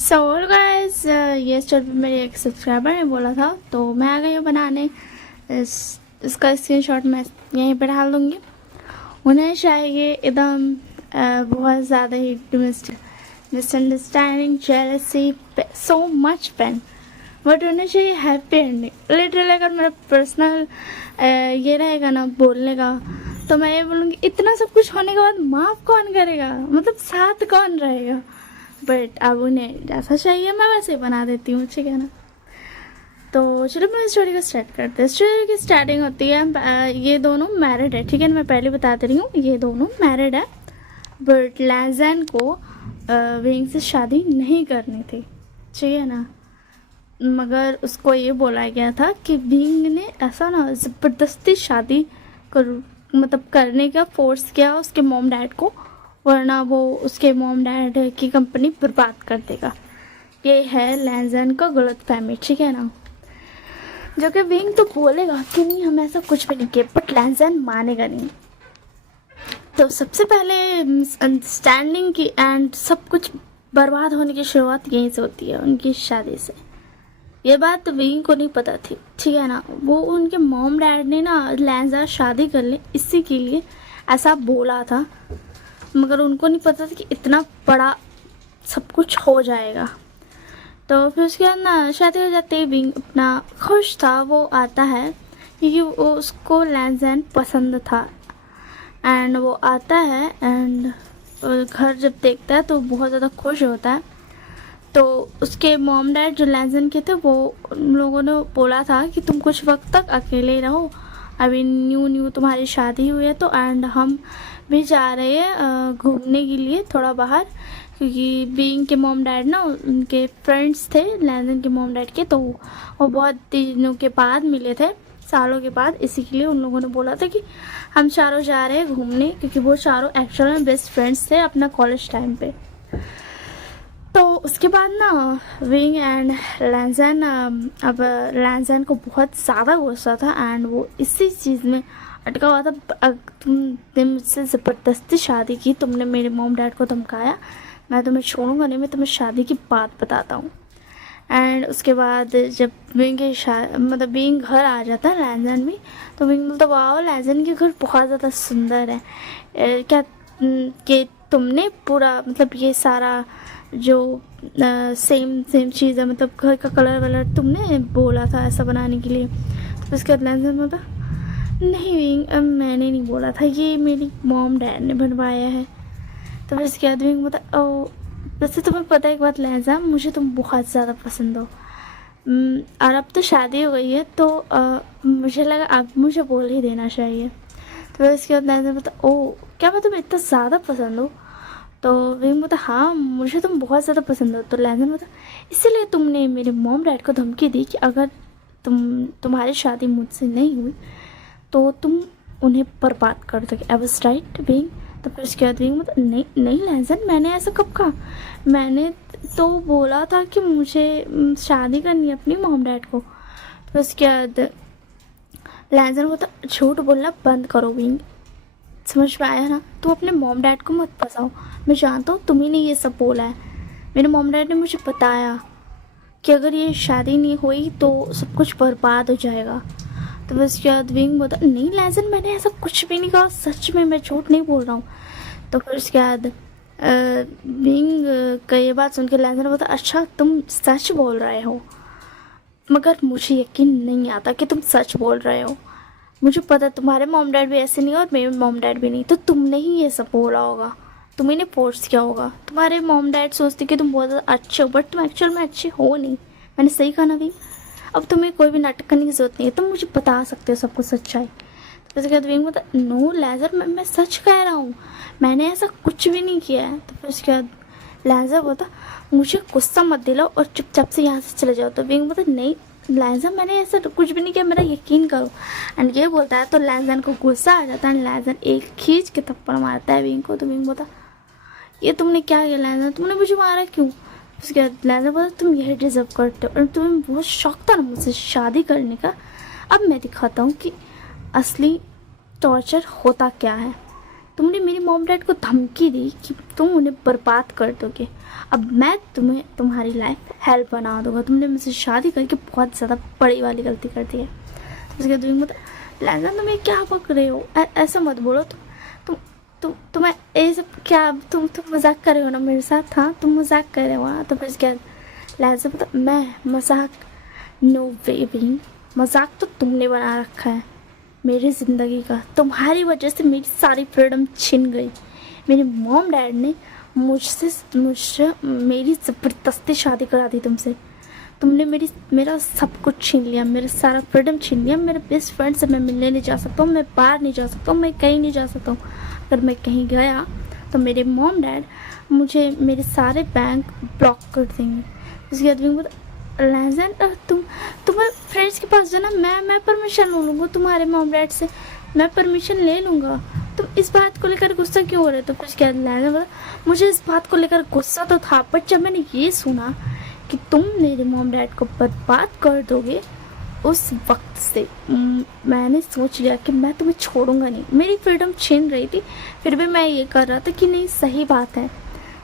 So guys ये story पे मेरे एक सब्सक्राइबर ने बोला था, तो मैं आ गई हूँ बनाने। इसका स्क्रीनशॉट मैं यहीं पे डाल दूँगी। उन्हें चाहिए एकदम बहुत ज़्यादा ही misunderstanding, jealousy, so pain pain, but उन्हें चाहिए हैप्पी एंडिंग। लिटरली अगर मेरा पर्सनल ये रहेगा ना बोलने का, तो मैं ये बोलूँगी इतना सब कुछ होने के बाद माफ़ कौन करेगा, मतलब साथ कौन रहेगा। बट अब उन्हें जैसा चाहिए मैं वैसे ही बना देती हूँ, ठीक है ना। तो चलो मैं स्टोरी को स्टार्ट करते हैं। स्टोरी की स्टार्टिंग होती है, ये दोनों मैरिड है, ठीक है ना। मैं पहले बता दे रही हूँ, ये दोनों मैरिड है, बट लैज़न को विंग से शादी नहीं करनी थी, ठीक है ना। मगर उसको ये बोला गया था कि विंग ने ऐसा ना ज़बरदस्ती शादी मतलब करने का फोर्स किया उसके मॉम डैड को, वरना वो उसके मॉम डैड की कंपनी बर्बाद कर देगा। ये है लैज़न का गलत फहमी, ठीक है ना। जो कि विंग तो बोलेगा कि नहीं हम ऐसा कुछ भी नहीं किए, बट लैज़न मानेगा नहीं। तो सबसे पहले अंडरस्टैंडिंग की एंड सब कुछ बर्बाद होने की शुरुआत यहीं से होती है, उनकी शादी से। ये बात विंग को नहीं पता थी, ठीक है ना। वो उनके मॉम डैड ने ना लैज़न शादी कर ले इसी के लिए ऐसा बोला था, मगर उनको नहीं पता था कि इतना बड़ा सब कुछ हो जाएगा। तो फिर उसके बाद ना शादी हो जाती है। विंग अपना खुश था, वो आता है क्योंकि वो उसको लैज़न पसंद था। एंड वो आता है एंड घर जब देखता है तो बहुत ज़्यादा खुश होता है। तो उसके मॉम डैड जो लैज़न के थे, वो उन लोगों ने बोला था कि तुम कुछ वक्त तक अकेले रहो, अभी न्यू तुम्हारी शादी हुई है तो। एंड हम भी जा रहे हैं घूमने के लिए थोड़ा बाहर, क्योंकि बीइंग के मॉम डैड ना उनके फ्रेंड्स थे लैज़न के मॉम डैड के, तो वो बहुत दिनों के बाद मिले थे, सालों के बाद। इसी के लिए उन लोगों ने बोला था कि हम चारों जा रहे हैं घूमने, क्योंकि वो चारों एक्चुअल में बेस्ट फ्रेंड्स थे अपना कॉलेज टाइम पे। तो उसके बाद ना विंग एंड लैज़न, अब लैज़न को बहुत ज़्यादा गुस्सा था एंड वो इसी चीज़ में अटका हुआ था। तुमने मुझसे ज़बरदस्ती शादी की, तुमने मेरे मॉम डैड को धमकाया, मैं तुम्हें छोड़ूंगा नहीं, मैं तुम्हें शादी की बात बताता हूँ। एंड उसके बाद जब विंग के मतलब विंग घर आ जाता है लैज़न भी, तो विंग बोलता वाह लैज़न के घर बहुत ज़्यादा सुंदर है, क्या कि तुमने पूरा मतलब ये सारा जो सेम चीज़ है, मतलब घर का कलर वलर तुमने बोला था ऐसा बनाने के लिए। तो उसके बाद लैज़न बोलता नहीं विंग, मैंने नहीं बोला था, ये मेरी मॉम डैड ने बनवाया है। तो फिर उसके बाद विंग बोलता ओ वैसे तुम्हें पता है एक बात लैज़न, मुझे तुम बहुत ज़्यादा पसंद हो, और अब तो शादी हो गई है तो मुझे लगा अब मुझे बोल ही देना चाहिए। तो फिर उसके बाद लैज़न बोलता ओ क्या मैं तुम्हें इतना ज़्यादा पसंद हूँ। तो विंग बोलता हाँ मुझे तुम बहुत ज़्यादा पसंद हो। तो लैज़न बोलता इसीलिए तुमने मेरे मॉम डैड को धमकी दी कि अगर तुम्हारी शादी मुझसे नहीं हुई तो तुम उन्हें बर्बाद कर दोगे। I was right wing. तो फिर उसके बाद विंग बोलता नहीं नहीं लैज़न, मैंने ऐसा कब कहा, मैंने तो बोला था कि मुझे शादी करनी है अपनी मॉम डैड को। तो उसके बाद लैज़न बोलता झूठ बोलना बंद करो विंग, समझ में आया ना, तुम अपने मॉम डैड को मत फंसाओ, मैं जानता हूँ तुम्ही ने ये सब बोला है, मेरे मॉम डैड ने मुझे बताया कि अगर ये शादी नहीं हुई तो सब कुछ बर्बाद हो जाएगा। तो बस उसके बाद विंग बोलता नहीं लैज़न मैंने ऐसा कुछ भी नहीं कहा, सच में मैं झूठ नहीं बोल रहा हूँ। तो फिर उसके बाद विंग का ये बात सुन के लैज़न बोलता अच्छा तुम सच बोल रहे हो, मगर मुझे यकीन नहीं आता कि तुम सच बोल रहे हो, मुझे पता तुम्हारे मॉम डैड भी ऐसे नहीं और मेरे मॉम डैड भी नहीं, तो तुमने ही ये सब बोला होगा, तुम्ही ने फोर्स किया होगा। तुम्हारे मॉम डैड सोचते कि तुम बहुत ज़्यादा अच्छे हो, बट तुम एक्चुअल में अच्छे हो नहीं। मैंने सही कहा ना विंग, अब तुम्हें कोई भी नाटक करने की ज़रूरत नहीं है, तुम मुझे बता सकते हो सब कुछ सच्चाई। तो उसके बाद विंग बोलता नो लैज़र मैं सच कह रहा हूँ, मैंने ऐसा कुछ भी नहीं किया है। तो फिर उसके बाद लैज़र बोलता मुझे गुस्सा मत दिलाओ और चुपचाप से यहाँ से चले जाओ। तो विंग बोलता नहीं लैज़न मैंने ऐसा कुछ भी नहीं किया, मेरा यकीन करो। एंड ये बोलता है तो लैज़न को गुस्सा आ जाता है, लैज़न एक खींच के थप्पड़ मारता है विंग को। तो विंग बोलता ये तुमने क्या किया लैज़न, तुमने मुझे मारा क्यों। उसके बाद लैज़न बोलता तुम यही डिज़र्व करते हो, और तुम्हें बहुत शौक था ना मुझसे शादी करने का, अब मैं दिखाता हूँ कि असली टॉर्चर होता क्या है। तुमने मेरी मॉम डैड को धमकी दी कि तुम उन्हें बर्बाद कर दोगे, अब मैं तुम्हें तुम्हारी लाइफ हेल्प बना दूंगा। तुमने मुझसे शादी करके बहुत ज़्यादा बड़ी वाली गलती कर दी है। उसके बाद मतलब लैंजन तुम ये क्या पक रहे हो, ऐसा मत बोलो। तुम ये सब क्या, तुम मजाक कर रहे हो ना मेरे साथ? हाँ तुम मजाक कर रहे हो। हाँ तो फिर क्या लैंजन पता, मैं मजाक, नो वे भी, मजाक तो तुमने बना रखा है मेरी ज़िंदगी का। तुम्हारी वजह से मेरी सारी फ्रीडम छिन गई। मेरे मॉम डैड ने मुझसे मेरी ज़बरदस्ती शादी करा दी तुमसे। तुमने मेरा सब कुछ छीन लिया, मेरा सारा फ्रीडम छीन लिया। मेरे बेस्ट फ्रेंड से मैं मिलने नहीं जा सकता हूँ, मैं बाहर नहीं जा सकता हूँ, मैं कहीं नहीं जा सकता हूँ। अगर मैं कहीं गया तो मेरे मॉम डैड मुझे मेरे सारे बैंक ब्लॉक कर देंगे। उसके बाद भी लैंजन तुम्हारे फ्रेंड्स के पास जाना, मैं परमिशन ले लूँगा तुम्हारे मॉम डैड से, मैं परमिशन ले लूँगा। तुम इस बात को लेकर गुस्सा क्यों हो रहे? तो फिर क्या लैंजन बोला, मुझे इस बात को लेकर गुस्सा तो था, बट जब मैंने ये सुना कि तुम मेरे मॉम डैड को बर्बाद कर दोगे, उस वक्त से मैंने सोच लिया कि मैं तुम्हें छोड़ूंगा नहीं। मेरी फ्रीडम छीन रही थी, फिर भी मैं ये कर रहा था कि नहीं सही बात है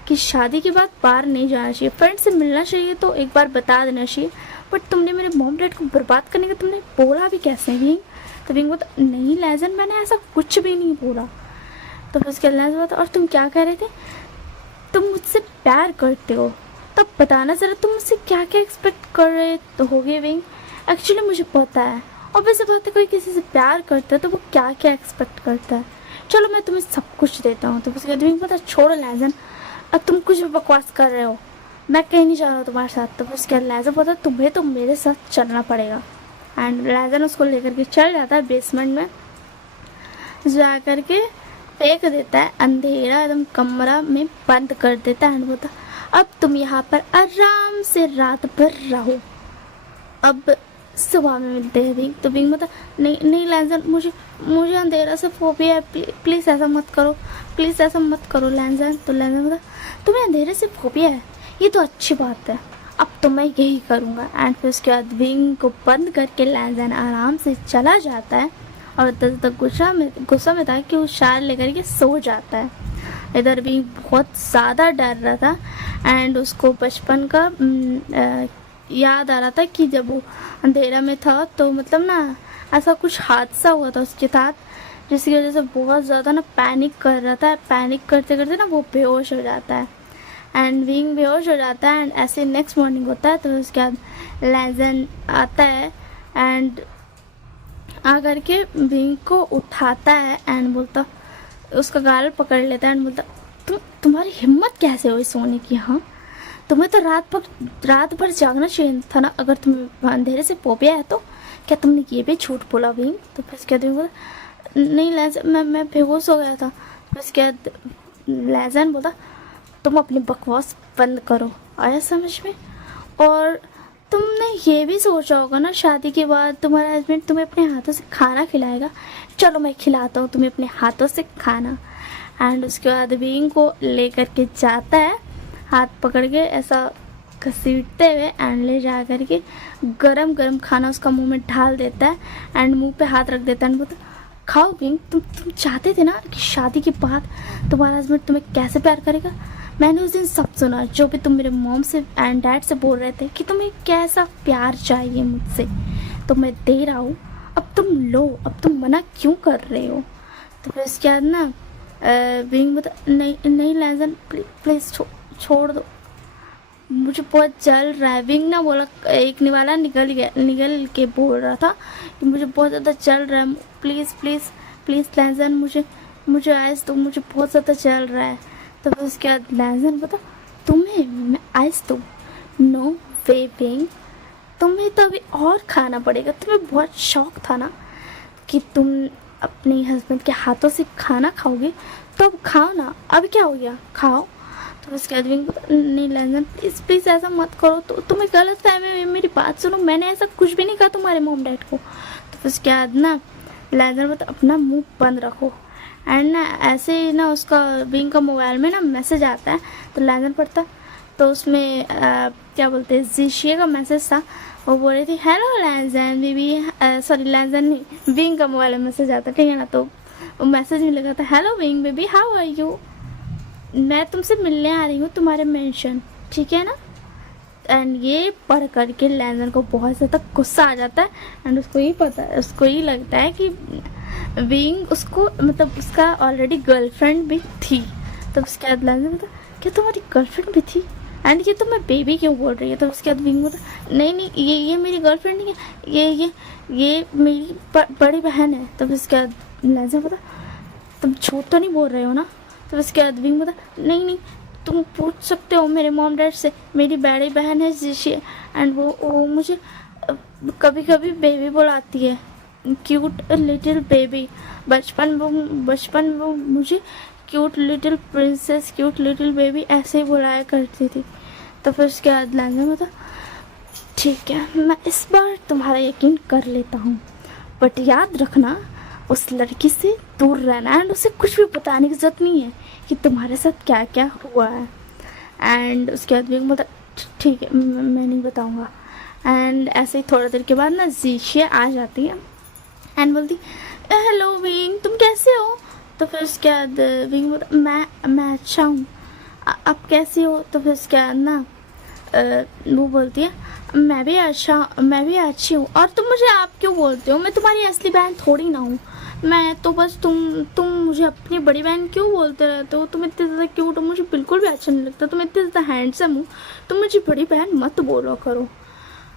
कि शादी के बाद बाहर नहीं जाना चाहिए, फ्रेंड से मिलना चाहिए तो एक बार बता देना चाहिए। बट तुमने मेरे मॉम डैड को बर्बाद करने का तुमने बोला भी कैसे ही? तो बिंग बोला नहीं लैजन, मैंने ऐसा कुछ भी नहीं बोला। तो फिर उसके लैजन बोला और तुम क्या कह रहे थे? तुम मुझसे प्यार करते हो, तब बताना ज़रा तुम मुझसे क्या क्या एक्सपेक्ट कर रहे तो होगे विंग। एक्चुअली मुझे पता है, और वैसे बात है कोई किसी से प्यार करता है तो वो क्या क्या एक्सपेक्ट करता है। चलो मैं तुम्हें सब कुछ देता हूँ। तो उसके बाद विंग पता छोड़ो लैजन, अब तुम कुछ भी बकवास कर रहे हो, मैं कहीं नहीं जा रहा हूँ तुम्हारे साथ। तो उसके बाद लैजन पता तुम्हें तो मेरे साथ चलना पड़ेगा। एंड लैजन उसको लेकर के चल जाता है बेसमेंट में, जा कर के फेंक देता है अंधेरा एकदम कमरा में बंद कर देता है। एंड बोलता अब तुम यहाँ पर आराम से रात भर रहो, अब सुबह में मिलते हैं बिंग। तो बिंग बोलता नहीं लैंजन, मुझे अंधेरा से फोबिया है, प्लीज़ ऐसा मत करो, प्लीज़ ऐसा मत करो लैंजन। तो लैंजन बोलता तुम्हें अंधेरे से फोबिया है, ये तो अच्छी बात है, अब तो मैं यही करूँगा। एंड फिर उसके बाद बिंग को बंद करके लैंजन आराम से चला जाता है और तक गुस्सा में था कि वो शार लेकर के सो जाता है। इधर भी बहुत ज़्यादा डर रहा था एंड उसको बचपन का याद आ रहा था कि जब वो अंधेरा में था तो मतलब ना ऐसा कुछ हादसा हुआ था उसके साथ, जिसकी वजह से बहुत ज़्यादा ना पैनिक कर रहा था। पैनिक करते करते ना वो बेहोश हो जाता है एंड विंग बेहोश हो जाता है। एंड ऐसे नेक्स्ट मॉर्निंग होता है तो उसके बाद लैंजन आता है एंड आ करके विंग को उठाता है एंड बोलता, उसका गाल पकड़ लेता है एंड बोलता तुम्हारी हिम्मत कैसे हुई सोने की? हाँ तुम्हें तो रात भर जागना चाहिए था ना, अगर तुम्हें अंधेरे से फोबिया है तो। क्या तुमने ये भी झूठ बोला विंग? तो फिर क्या बोला नहीं लैजन, मैं बेहोश हो गया था। फिर क्या लैजन बोला तुम अपनी बकवास बंद करो, आया समझ में? और तुमने ये भी सोचा होगा ना शादी के बाद तुम्हारा हस्बैंड तुम्हें अपने हाथों से खाना खिलाएगा। चलो मैं खिलाता हूँ तुम्हें अपने हाथों से खाना। एंड उसके बाद विंग को लेकर के जाता है हाथ पकड़ के ऐसा घसीटते हुए एंड ले जा कर के गरम गरम खाना उसका मुंह में ढाल देता है एंड मुंह पे हाथ रख देता है एंड बोलता खाओ विंग, तुम चाहते थे ना कि शादी के बाद तुम्हारा हस्बैंड तुम्हें कैसे प्यार करेगा। मैंने उस दिन सब सुना जो भी तुम मेरे मॉम से एंड डैड से बोल रहे थे कि तुम्हें कैसा प्यार चाहिए मुझसे, तो मैं दे रहा हूँ, अब तुम लो, अब तुम मना क्यों कर रहे हो? तो फिर उसके बाद ना विंग बता नहीं लैजन प्लीज़ छोड़ दो, मुझे बहुत जल रहा है। विंग ना बोला, एक निवाला निकल के बोल रहा था कि मुझे बहुत ज़्यादा जल रहा है, प्लीज़ प्लीज़ प्लीज़ लैजन मुझे आइस दो, मुझे बहुत ज़्यादा जल रहा है। तो फिर उसके बाद लैजन बता तुम्हें मैं आइस दूँ? नो वे विंग, तुम्हें तो अभी और खाना पड़ेगा। तुम्हें बहुत शौक था ना कि तुम अपने हस्बैंड के हाथों से खाना खाओगे, तो अब खाओ ना, अब क्या हो गया, खाओ। तो उसके बाद विंग नहीं लैजन प्लीज़ ऐसा मत करो, तो तुम्हें गलत फहमी है, मेरी बात सुनो, मैंने ऐसा कुछ भी नहीं कहा तुम्हारे मॉम डैड को। तो फिर उसके बाद ना लैजन बता अपना मुंह बंद रखो। एंड ना ऐसे ही ना उसका विंग का मोबाइल में ना मैसेज आता है तो लैजन पढ़ता, तो उसमें क्या बोलते हैं जीशिया का मैसेज था। वो बोल रही थी hello liaison baby, sorry liaison नहीं, विंग का मोबाइल में मैसेज आता, ठीक है ना। तो वो मैसेज में लगा था, hello wing baby how are you, मैं तुमसे मिलने आ रही हूँ तुम्हारे मेंशन, ठीक है ना। एंड ये पढ़ करके लैंजन को बहुत ज़्यादा गुस्सा आ जाता है। एंड उसको ये पता है, उसको ये लगता है कि विंग उसको मतलब उसका ऑलरेडी गर्लफ्रेंड भी थी। तो उसके बाद लैंजन बोलता, क्या तुम्हारी गर्लफ्रेंड भी थी, एंड ये तो मैं बेबी क्यों बोल रही है। तो उसके बाद विंग बोलता, नहीं नहीं ये मेरी गर्लफ्रेंड नहीं है, ये मेरी बड़ी बहन है। तो उसके बाद लैंजन बोलता, तुम झूठ तो नहीं बोल रहे हो ना। तो उसके बाद विंग बोलता, नहीं नहीं तुम पूछ सकते हो मेरे मॉम डैड से, मेरी बड़ी बहन है जिशी, एंड वो मुझे कभी कभी बेबी बुलाती है, क्यूट लिटिल बेबी। बचपन वो मुझे cute little princess, cute little baby ऐसे ही बुलाया करती थी। तो फिर उसके बाद लैंजन बोलता, ठीक है मैं इस बार तुम्हारा यकीन कर लेता हूँ, बट याद रखना उस लड़की से दूर रहना, एंड उसे कुछ भी बताने की जरूरत नहीं है कि तुम्हारे साथ क्या क्या हुआ है। एंड उसके बाद विंग बोलता, ठीक है मैं नहीं बताऊँगा। एंड ऐसे ही थोड़ी देर के बाद ना जीशिया आ जाती है एंड बोलती, हेलो विंग तुम कैसे हो। तो फिर उसके बाद विंग बोलता, मैं अच्छा हूँ, आप कैसी हो। तो फिर उसके बाद ना वो बोलती है, मैं भी अच्छी हूँ, और तुम मुझे आप क्यों बोलते हो, मैं तुम्हारी असली बहन थोड़ी ना हूँ, मैं तो बस तुम मुझे अपनी बड़ी बहन क्यों बोलते रहते हो, तुम इतने ज़्यादा क्यूट हो, मुझे बिल्कुल भी अच्छा नहीं लगता, तुम इतने ज़्यादा हैंडसम हो, तुम मुझे बड़ी बहन मत बोलो करो,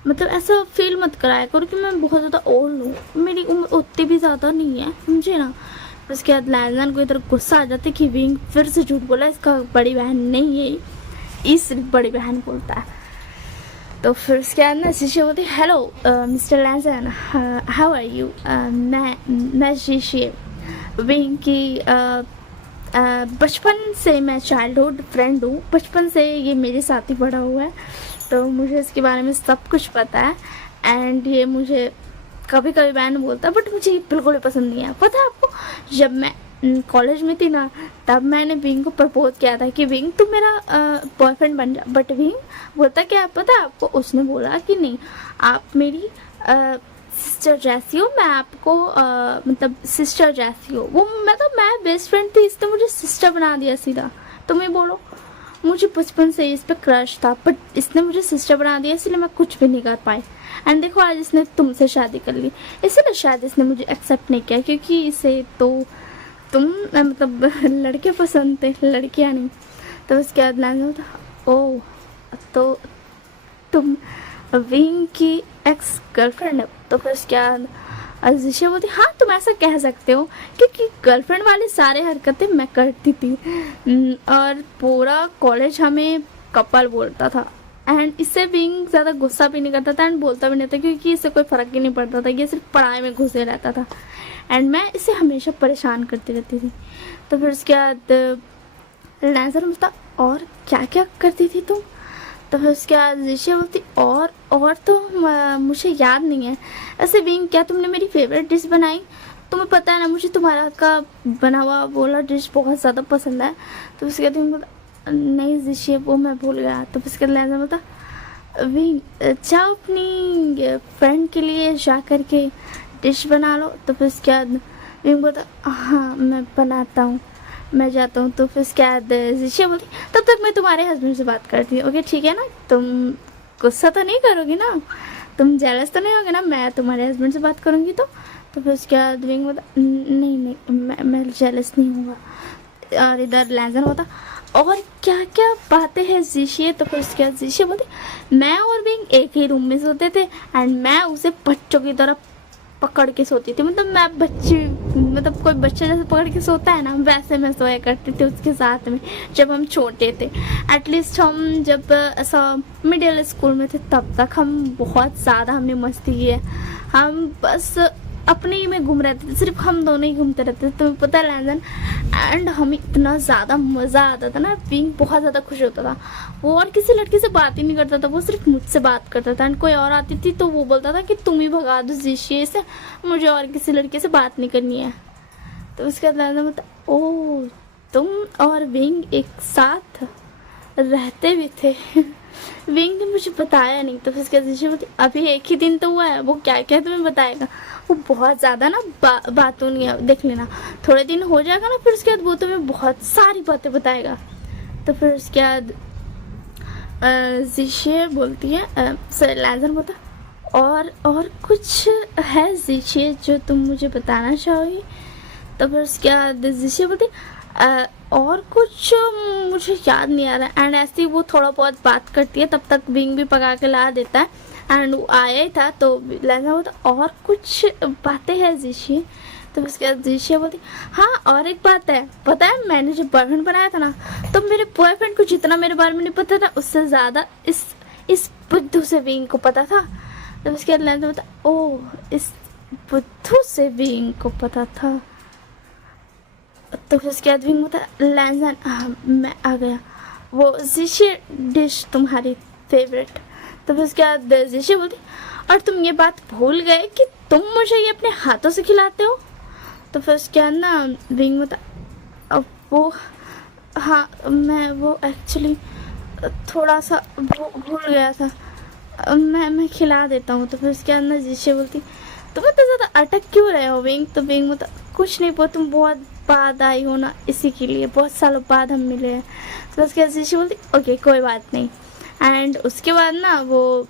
मतलब ऐसा फील मत कराया करो कि मैं बहुत ज़्यादा ओल्ड हूँ, मेरी उम्र उतनी भी ज़्यादा नहीं है, समझे ना। उसके बाद लैंजन को इधर गुस्सा आ जाता है कि विंग फिर से झूठ बोला, इसका बड़ी बहन नहीं है, इस बड़ी बहन बोलता है। तो फिर उसके बाद ना शीशी बोलती, hello mister Langdon how are you, मैं शीशी विंग की बचपन से मैं चाइल्डहुड फ्रेंड हूँ, बचपन से ये मेरे साथ ही पढ़ा हुआ है, तो मुझे इसके बारे में सब कुछ पता है। एंड ये मुझे कभी कभी बहन बोलता है, बट मुझे ये बिल्कुल भी पसंद नहीं है। पता है आपको, जब मैं कॉलेज में थी ना, तब मैंने विंग को प्रपोज किया था कि विंग तुम मेरा बॉयफ्रेंड बन जा, बट विंग बोलता क्या पता है आपको, उसने बोला कि नहीं आप मेरी सिस्टर जैसी हो, मैं आपको मतलब सिस्टर जैसी हो, वो मैं बेस्ट फ्रेंड थी, इसने मुझे सिस्टर बना दिया सीधा। तुम्हें बोलो, मुझे बचपन से इस पर क्रश था, बट इसने मुझे सिस्टर बना दिया, इसलिए मैं कुछ भी नहीं कर पाई। एंड देखो आज इसने तुमसे शादी कर ली, इसलिए शायद इसने मुझे एक्सेप्ट नहीं किया, क्योंकि इसे तो तुम मतलब लड़के पसंद थे, लड़कियाँ नहीं। तो उसके बाद लैंजन था, ओह तो तुम विंग की एक्स गर्लफ्रेंड है। तो फिर उसके बाद अजीशा बोलती, हाँ तुम ऐसा कह सकते हो, क्योंकि गर्लफ्रेंड वाली सारी हरकतें मैं करती थी, और पूरा कॉलेज हमें कपल बोलता था। एंड इससे विंग ज़्यादा गुस्सा भी नहीं करता था एंड बोलता भी नहीं था, क्योंकि इससे कोई फ़र्क ही नहीं पड़ता था, ये सिर्फ पढ़ाई में घुसे रहता था, एंड मैं इसे हमेशा परेशान करती रहती थी। तो फिर उसके बाद लैंजन बोलता, और क्या क्या करती थी तुम। तो फिर उसके बाद ऋषि बोलती, और तो मुझे याद नहीं है। ऐसे विंग क्या तुमने मेरी फेवरेट डिश बनाई, तुम्हें पता है ना मुझे तुम्हारा हाथ का बना हुआ वाला डिश बहुत ज़्यादा पसंद है। तो उसके बाद विंग बोलता, नहीं ऋषि वो मैं भूल गया। तो फिर उसके बाद लैंजन बोलता, विंग जाओ अपनी फ्रेंड के लिए जा कर के डिश बना लो। तो फिर उसके बाद विंग बोलता, हाँ मैं बनाता हूँ, मैं जाता हूँ। तो फिर उसके बाद ऋषि बोलती, तब तक मैं तुम्हारे हस्बैंड से बात करती हूँ, ओके ठीक है ना, तुम गुस्सा तो नहीं करोगी ना, तुम जेलस तो नहीं होगे ना, मैं तुम्हारे हस्बैंड से बात करूँगी तो। तो फिर उसके बाद विंग बोलता, नहीं मैं जेलस नहीं होगा। और इधर लैंजन होता, और क्या क्या बातें हैं जीशिए। तो फिर उसके बाद जीशिए बोलती, मैं और विंग एक ही रूम में सोते थे एंड मैं उसे बच्चों की तरह पकड़ के सोती थी, मतलब मैं बच्ची मतलब कोई बच्चा जैसे पकड़ के सोता है ना, वैसे मैं सोया करती थी उसके साथ में जब हम छोटे थे। एटलीस्ट हम जब ऐसा मिडिल स्कूल में थे तब तक हम बहुत ज़्यादा हमने मस्ती की है, हम बस अपने ही में घूम रहते थे, सिर्फ हम दोनों ही घूमते रहते थे, तुम्हें पता है लैंजन। एंड हमें इतना ज़्यादा मज़ा आता था ना, विंग बहुत ज़्यादा खुश होता था, वो और किसी लड़की से बात ही नहीं करता था, वो सिर्फ मुझसे बात करता था। एंड कोई और आती थी तो वो बोलता था कि तुम ही भगा दो जीशिए से, मुझे और किसी लड़के से बात नहीं करनी है। तो उसके बाद लैंजन बोलता, ओह तुम और विंग एक साथ रहते भी थे विंग ने मुझे बताया नहीं। तो फिर उसके बाद बोलती, अभी एक ही दिन तो हुआ है, वो क्या क्या तुम्हें बताएगा। वो बहुत ज़्यादा ना बातूनी है, देख लेना थोड़े दिन हो जाएगा ना, फिर उसके बाद वो तुम्हें बहुत सारी बातें बताएगा। तो फिर उसके बाद जीशे बोलती है, सर लैजन बोलता और कुछ है जीशे जो तुम मुझे बताना चाहोगी। तो फिर उसके बाद जीशे बोलती और कुछ मुझे याद नहीं आ रहा। एंड ऐसे ही वो थोड़ा बहुत बात करती है, तब तक विंग भी पका के ला देता है। एंड वो आया ही था तो लैजन बोलता और कुछ बातें हैं जीशे। तो उसके बाद जीशे बोलती हाँ और एक बात है, पता है मैंने जो बॉयफ्रेंड बनाया था ना, तो मेरे बॉयफ्रेंड को जितना मेरे बारे में नहीं पता था उससे ज़्यादा इस बुद्धू से विंग को पता था। तो उसके बाद लैजन बोलता ओह इस बुद्धू से विंग को पता था। तो फिर उसके बाद विंग बोलता लैजन मैं आ गया, वो जीशे डिश तुम्हारी फेवरेट। तो फिर उसके बाद जीशे बोलती और तुम ये बात भूल गए कि तुम मुझे ये अपने हाथों से खिलाते हो। तो फिर उसके बाद ना विंग बता अब वो हाँ मैं वो एक्चुअली थोड़ा सा भूल गया था, मैं खिला देता हूँ। तो फिर उसके बाद ना जीशे बोलती तुम इतना ज़्यादा अटक क्यों रहे हो विंग। तो विंग बता कुछ नहीं, तुम बहुत बाद आई हो ना, इसी के लिए बहुत सालों बाद हम मिले हैं। तो उसके बाद जीशे बोलती ओके कोई बात नहीं। एंड उसके बाद ना वो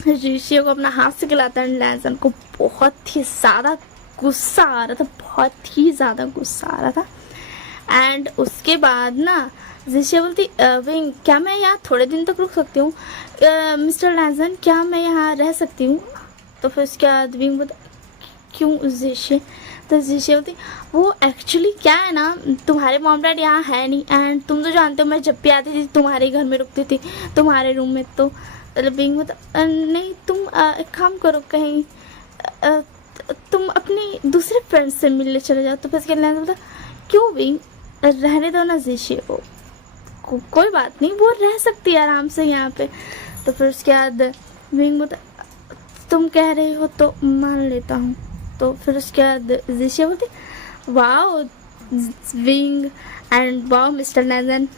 जीशे को अपना हाथ से खिलाता है। लैजन को बहुत ही ज़्यादा गुस्सा आ रहा था, बहुत ही ज़्यादा गुस्सा आ रहा था। एंड उसके बाद ना जीशे बोलती विंग क्या मैं यहाँ थोड़े दिन तक रुक सकती हूँ, मिस्टर लैजन क्या मैं यहाँ रह सकती हूँ। तो फिर उसके बाद विंग बोलता क्यों जीशे। तो जीशे बोलती वो एक्चुअली क्या है ना, तुम्हारे मॉम डैड यहाँ है नहीं। एंड तुम तो जानते हो मैं जब भी आती थी तुम्हारे घर में रुकती थी, तुम्हारे रूम में। तो विंग बोलता नहीं तुम एक काम करो, कहीं तुम अपनी दूसरे फ्रेंड्स से मिलने चले जाओ। तो फिर उसके लैजन बोलता क्यों विंग, रहने दो ना जीशे को कोई बात नहीं, वो रह सकती है आराम से यहाँ पे। तो फिर उसके बाद विंग बोलता तुम कह रही हो तो मान लेता हूँ। तो फिर उसके बाद जीशे बोलती wow wing and wow mister liaison,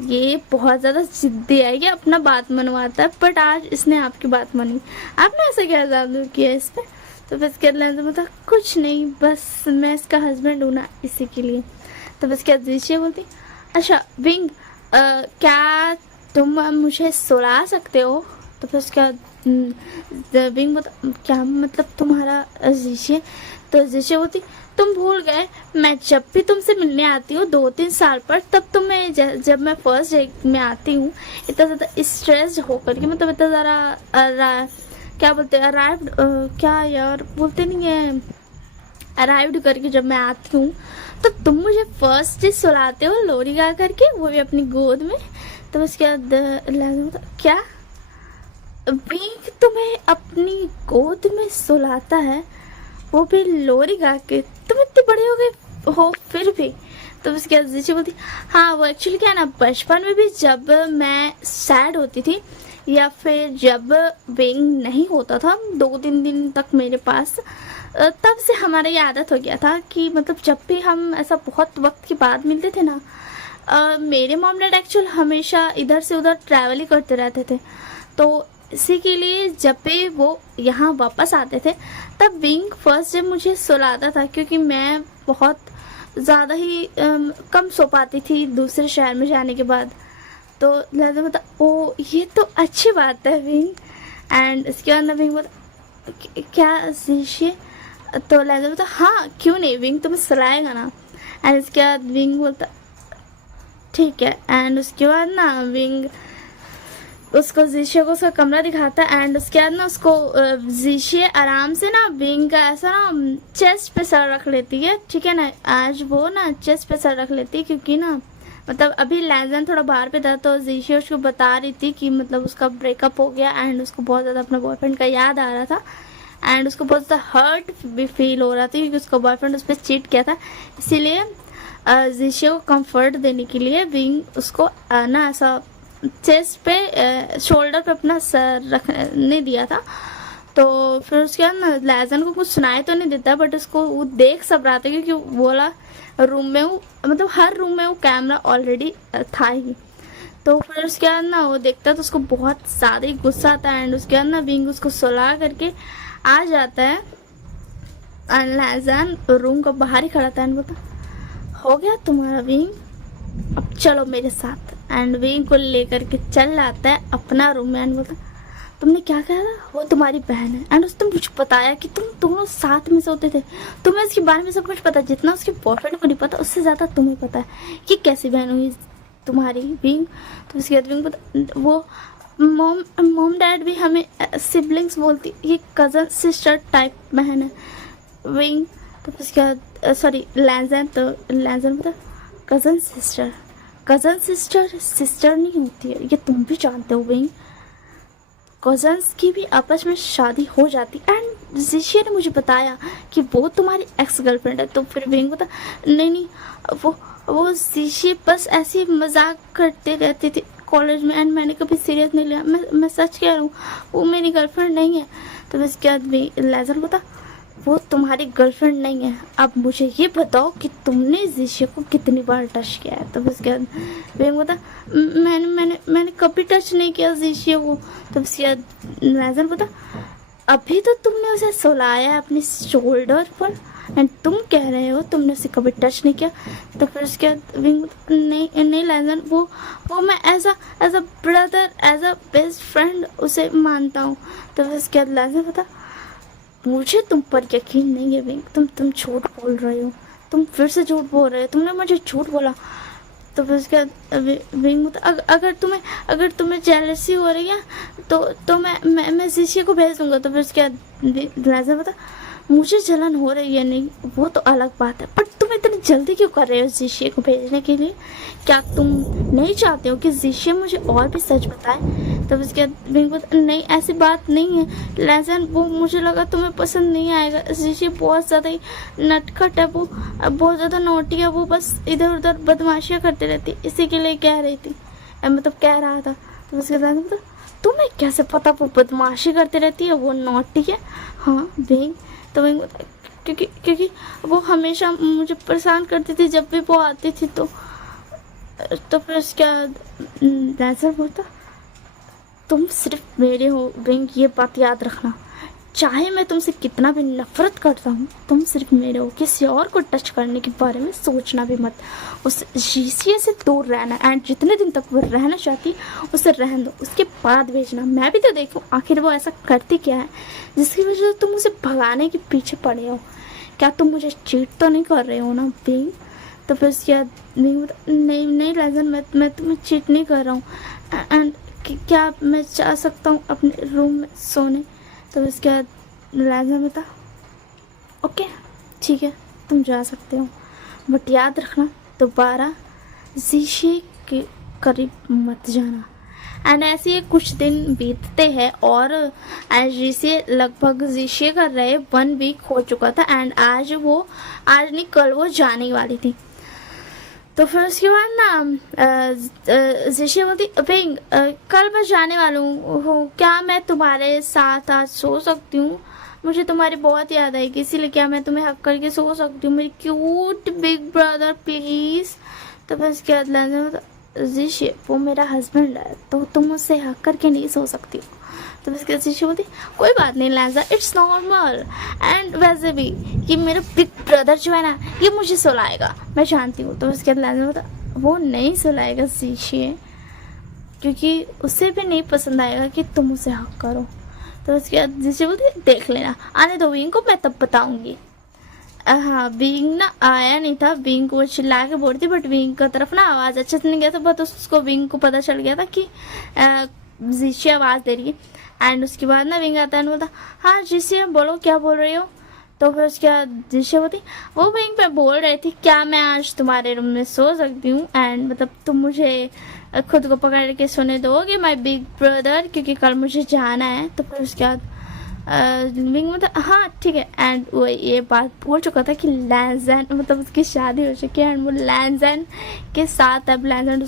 ये बहुत ज़्यादा जिद्दी है, ये अपना बात मनवाता है, बट आज इसने आपकी बात मानी, आपने ऐसा क्या जादू किया इस पर। तो फिर उसके बाद मतलब कुछ नहीं, बस मैं इसका हस्बैंड हूँ ना इसी के लिए। तो फिर उसके बाद जीशे बोलती अच्छा विंग क्या तुम मुझे सुला सकते हो। तो फिर उसके बाद विंग बोलता क्या मतलब तुम्हारा जीशे। तो जीशे बोलती तुम भूल गए मैं जब भी तुमसे मिलने आती हूँ 2-3 साल पर, तब तुम्हें जब मैं फर्स्ट डे में आती हूँ इतना ज़्यादा स्ट्रेस्ड होकर के, मतलब इतना ज़्यादा क्या बोलते हैं अराइव्ड, क्या यार बोलते नहीं है, अराइव्ड करके जब मैं आती हूँ तो तुम मुझे फर्स्ट डे सुलाते हो लोरी गा करके, वो भी अपनी गोद में। तो उसके बाद क्या विंग तुम्हें अपनी गोद में सुलाता है, वो भी लोरी गा के, तुम इतने बड़े हो गए हो फिर भी। तो उसके बाद जीशे बोलती हाँ वो एक्चुअली क्या है ना, बचपन में भी जब मैं सैड होती थी या फिर जब विंग नहीं होता था 2-3 दिन तक मेरे पास, तब से हमारा ये आदत हो गया था कि मतलब जब भी हम ऐसा बहुत वक्त के बाद मिलते थे ना, मेरे मॉम डैड एक्चुअल हमेशा इधर से उधर ट्रैवल ही करते रहते थे। तो इसी के लिए जब भी वो यहाँ वापस आते थे तब विंग फर्स्ट डे मुझे सुलाता था, क्योंकि मैं बहुत ज़्यादा ही कम सो पाती थी दूसरे शहर में जाने के बाद। तो लैजन बता ओ ये तो अच्छी बात है विंग। एंड इसके बाद ना विंग बोलता क्या जीशे। तो लैजन बोलता हाँ क्यों नहीं विंग, तुम्हें सुलाएगा ना। एंड इसके बाद विंग बोलता ठीक है। एंड उसके बाद ना विंग उसको जीशे को उसका कमरा दिखाता है। एंड उसके बाद ना उसको जीशे आराम से ना विंग का ऐसा ना चेस्ट पे सर रख लेती है, ठीक है ना। आज वो ना चेस्ट पे सर रख लेती है, क्योंकि ना मतलब अभी लैजन थोड़ा बाहर पे था, तो जीशे उसको बता रही थी कि मतलब उसका ब्रेकअप हो गया एंड उसको बहुत ज़्यादा अपना बॉयफ्रेंड का याद आ रहा था। एंड उसको बहुत ज़्यादा हर्ट भी फील हो रहा था क्योंकि उसका बॉयफ्रेंड उस पर चीट किया था। इसीलिए जीशे को कंफर्ट देने के लिए विंग उसको ना ऐसा चेस्ट पे शोल्डर पे अपना सर रखने दिया था। तो फिर उसके बाद ना लैजन को कुछ सुनाई तो नहीं देता, बट उसको वो देख सब रहा था क्योंकि वो वाला रूम में वो मतलब हर रूम में वो कैमरा ऑलरेडी था ही। तो फिर उसके बाद ना वो देखता तो उसको बहुत ज़्यादा ही गुस्सा आता है। एंड उसके बाद ना विंग उसको सुला करके आ जाता है। लहजान रूम का बाहर ही खड़ा था एंड बोलता, हो गया तुम्हारा विंग, अब चलो मेरे साथ। एंड विंग को लेकर के चल आता है अपना रूम में एंड बोलता, तुमने क्या कहा था, वो तुम्हारी बहन है। एंड उसने मुझे बताया कि तुम दोनों साथ में सोते थे, तुम्हें उसके बारे में सब कुछ पता, जितना उसके बॉयफ्रेंड को नहीं पता उससे ज़्यादा तुम्हें पता है कि कैसी बहन हुई तुम्हारी विंग। तो उसके बाद विंग पता, वो मॉम मॉम डैड भी हमें सिबलिंग्स बोलती, ये कज़न सिस्टर टाइप बहन है विंग। तो उसके बाद सॉरी लैंजन, तो लैंजन पता, cousin sister, cousin sister sister नहीं होती है, ये तुम भी जानते हो विंग, कज़न्स की भी आपस में शादी हो जाती। एंड जिशिया ने मुझे बताया कि वो तुम्हारी एक्स गर्लफ्रेंड है। तो फिर विंग बता, नहीं नहीं, वो जिशिया बस ऐसे मजाक करते रहती थी कॉलेज में एंड मैंने कभी सीरियस नहीं लिया, मैं सच कह रहा हूँ, वो मेरी गर्लफ्रेंड नहीं है। तो इसके बाद भी लेजर बता, वो तुम्हारी गर्लफ्रेंड नहीं है, अब मुझे ये बताओ कि तुमने जिशिया को कितनी बार टच किया है। तो उसके बाद विंग बता, मैंने कभी टच नहीं किया जिशिया को। तो उसके बाद लेजर बता, अभी तो तुमने उसे सुलाया है अपने शोल्डर पर एंड तुम कह रहे हो तुमने उसे कभी टच नहीं किया। तो फिर उसके बाद विंग, नहीं नहीं लैजन, वो मैं as a brother, as a best friend उसे मानता हूँ। तो फिर उसके बाद लैजन बता, मुझे तुम पर यकीन नहीं है विंग, तुम झूठ बोल रहे हो, तुम फिर से झूठ बोल रहे हो, तुमने मुझे झूठ बोला। तो फिर उसके बाद विंग बता, अगर तुम्हें जेलसी हो रही है तो मैं जिशिया को भेज दूंगा। तो फिर उसके बाद लैजन बता, मुझे जलन हो रही है नहीं, वो तो अलग बात है, पर तुम इतनी जल्दी क्यों कर रहे हो जिशिया को भेजने के लिए, क्या तुम नहीं चाहते हो कि जिशिया मुझे और भी सच बताए। तब उसके बाद नहीं ऐसी बात नहीं है लैजन, वो मुझे लगा तुम्हें पसंद नहीं आएगा, जिशिया बहुत ज़्यादा ही नटखट है, वो बहुत ज़्यादा नोटी है, वो बस इधर उधर बदमाशियाँ करती रहती, इसी के लिए कह रही थी, मतलब कह रहा था। तो उसके बाद मतलब तुम्हें कैसे पता वो बदमाशी करती रहती है, वो नोटी है। हाँ भाई, तो मैं क्योंकि वो हमेशा मुझे परेशान करती थी जब भी वो आती थी। तो फिर उसके बाद नैज़र बोलता, तुम सिर्फ मेरे हो विंग, ये बात याद रखना, चाहे मैं तुमसे कितना भी नफरत करता हूँ, तुम सिर्फ मेरे हो, किसी और को टच करने के बारे में सोचना भी मत, उस जिशिया से दूर रहना एंड जितने दिन तक वो रहना चाहती उसे रहने दो, उसके बाद भेजना, मैं भी तो देखूँ आखिर वो ऐसा करती क्या है जिसकी वजह से तुम उसे भगाने के पीछे पड़े हो, क्या तुम मुझे चीट तो नहीं कर रहे हो ना विंग। तो फिर उसके बाद नहीं नहीं लैजन, मैं तुम्हें चीट नहीं कर रहा हूँ एंड क्या मैं जा सकता हूँ अपने रूम में सोने। तो उसके बाद लैजन बता, ओके ठीक है तुम जा सकते हो, बट याद रखना दोबारा जिशिया के करीब मत जाना। एंड ऐसे ही कुछ दिन बीतते हैं और जिशिया लगभग जिशिया का रहे 1 वीक हो चुका था एंड आज नहीं कल वो जाने वाली थी। तो फिर उसके बाद ना जिशिया बोलती, विंग कल मैं जाने वाला हूँ, क्या मैं तुम्हारे साथ आज सो सकती हूँ, मुझे तुम्हारी बहुत याद आएगी, इसीलिए क्या मैं तुम्हें हक करके सो सकती हूँ, मेरी क्यूट बिग ब्रदर प्लीज़। तो फिर उसके बाद जिशिया वो मेरा हस्बैंड है, तो तुम उससे हक करके नहीं सो सकती हो। तो उसके जिशिया बोलती, कोई बात नहीं लैजा, इट्स नॉर्मल, एंड वैसे भी ये मेरा बिग ब्रदर जो है ना ये मुझे सुलाएगा, मैं जानती हूँ। तो उसके बाद लैजा बोलता, वो नहीं सुलाएगा जिशिया, क्योंकि उसे भी नहीं पसंद आएगा कि तुम उसे हक करो। तो उसके बाद जिशिया बोलती, देख लेना, आने दो विंग को, मैं तब बताऊँगी। हाँ विंग ना आया नहीं था, विंग को चिल्ला के बोलती, बट विंग की तरफ ना आवाज़ अच्छे से नहीं गया था, बट उसको विंग को पता चल गया था कि जिशिया आवाज़ दे रही है। एंड उसके बाद ना विंग आता है बोलता, हाँ जिशिया बोलो क्या बोल रही हो। तो फिर उसके बाद जिशिया बोलती, वो विंग पे बोल रही थी क्या मैं आज तुम्हारे रूम में सो सकती हूँ, एंड मतलब तुम मुझे खुद को पकड़ के सोने दोगे माय बिग ब्रदर, क्योंकि कल मुझे जाना है। तो फिर उसके बाद विंग मतलब हाँ ठीक है, एंड वो ये बात बोल चुका था कि लैंजन मतलब उसकी शादी हो चुकी है एंड वो लैंजन के साथ, अब लैंजन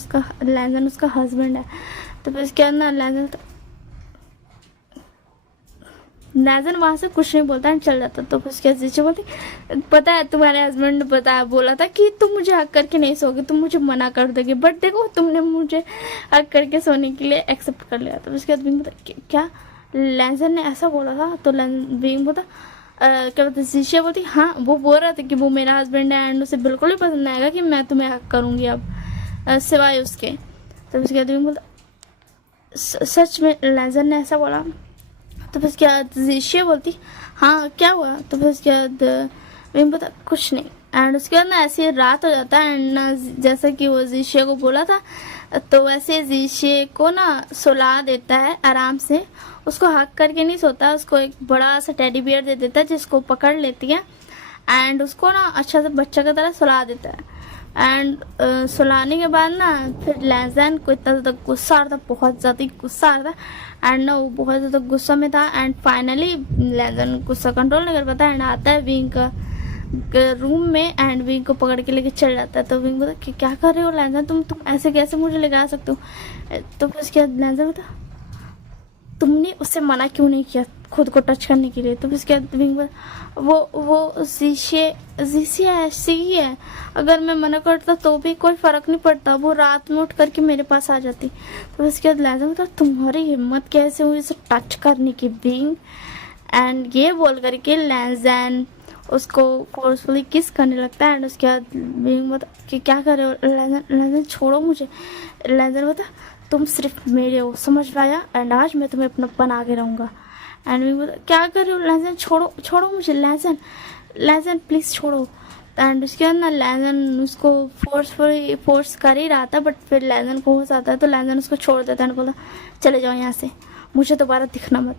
उसका हस्बैंड है। तो फिर उसके बाद ना लैंजन वहाँ से कुछ नहीं बोलता है, चल जाता। तो फिर उसके बाद बोलती, पता है तुम्हारे हस्बैंड ने बोला था कि तुम मुझे हक करके नहीं सोगे, तुम मुझे मना कर दोगे, बट देखो तुमने मुझे हक करके सोने के लिए एक्सेप्ट कर लिया। तो उसके बाद विंग बोलता, क्या लैंजन ने ऐसा बोला था। तो विंग बोलता, क्या बोलते शीशे बोलती हाँ, वो बोल रहा था कि वो मेरा हस्बैंड है एंड उसे बिल्कुल ही पसंद आएगा कि मैं तुम्हें हक करूँगी अब सिवाय उसके। तो उसके बाद विंग बोलता सच में लैजन ने ऐसा बोला? तो फिर उसके बाद शीशे बोलती हाँ क्या हुआ? तो फिर उसके बाद विंग बोलता कुछ नहीं। एंड उसके बाद ना ऐसे रात हो जाता है एंड ना जैसा कि वो जीशे को बोला था तो वैसे जीशे को ना सुला देता है आराम से। उसको हक करके नहीं सोता, उसको एक बड़ा सा टेडी बियर दे देता है जिसको पकड़ लेती है एंड उसको ना अच्छा सा बच्चा की तरह सुला देता है। एंड सुलाने के बाद ना फिर लैजन को इतना ज़्यादा गुस्सा आ रहा था, बहुत ज़्यादा गुस्सा आ रहा था एंड ना वो बहुत ज़्यादा गुस्सा में था एंड फाइनली लैजन गुस्सा कंट्रोल नहीं कर पाता एंड आता है विंग का रूम में एंड विंग को पकड़ के लेके चल जाता है। तो विंग बोलता कि क्या कर रहे हो लैंजन, तुम ऐसे कैसे मुझे लेके आ सकते हो? तो फिर उसके बाद लैंजन बोलता तुमने उससे मना क्यों नहीं किया खुद को टच करने के लिए? तो फिर उसके बाद विंग बोलता वो जीशे ऐसी ही है, अगर मैं मना करता तो भी कोई फ़र्क नहीं पड़ता, वो रात में उठ करके मेरे पास आ जाती। तो फिर उसके बाद लैंजन बोलता तुम्हारी हिम्मत कैसे हुई उसे टच करने की विंग? एंड ये बोल करके लैंजन उसको फोर्सफुली किस करने लगता है एंड उसके बाद विंग बोलता कि क्या कर रहे हो लैंजन छोड़ो मुझे। लैंजन बोलता तुम सिर्फ मेरे हो, समझ पाया? एंड आज मैं तुम्हें अपना बना के रहूँगा। एंड विंग बोलता क्या कर रहे हो लैंजन, छोड़ो मुझे लैंजन प्लीज़ छोड़ो। एंड उसके बाद ना लैंजन उसको फोर्स कर ही रहा था बट फिर लैंजन को होश आता है तो लैंजन उसको छोड़ देता है एंड बोलता चले जाओ यहाँ से, मुझे दोबारा दिखना मत।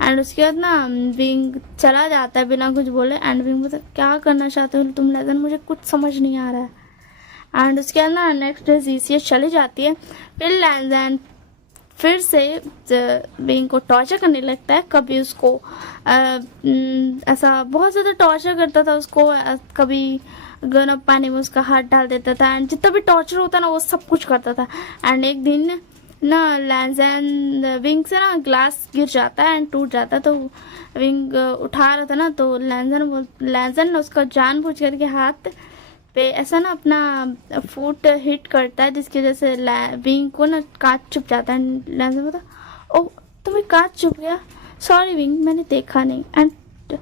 एंड उसके बाद ना विंग चला जाता है बिना कुछ बोले एंड विंग बोलता क्या करना चाहते हो तुम लैजन, मुझे कुछ समझ नहीं आ रहा है। एंड उसके बाद ना नेक्स्ट डे जीसीए चली जाती है। फिर लैजन फिर से विंग को टॉर्चर करने लगता है। कभी उसको ऐसा बहुत ज़्यादा टॉर्चर करता था उसको, कभी गर्म पानी में उसका हाथ डाल देता था एंड जितना भी टॉर्चर होता ना वो सब कुछ करता था। एंड एक दिन ना लैंजन विंग से ना ग्लास गिर जाता है एंड टूट जाता है तो विंग उठा रहा था ना तो लैंजन उसका जानबूझ करके हाथ पे ऐसा ना अपना फुट हिट करता है जिसकी वजह से विंग को ना कांच चुभ जाता है। लैंजन बोलता ओह तुम्हें कांच चुभ गया, सॉरी विंग मैंने देखा नहीं एंड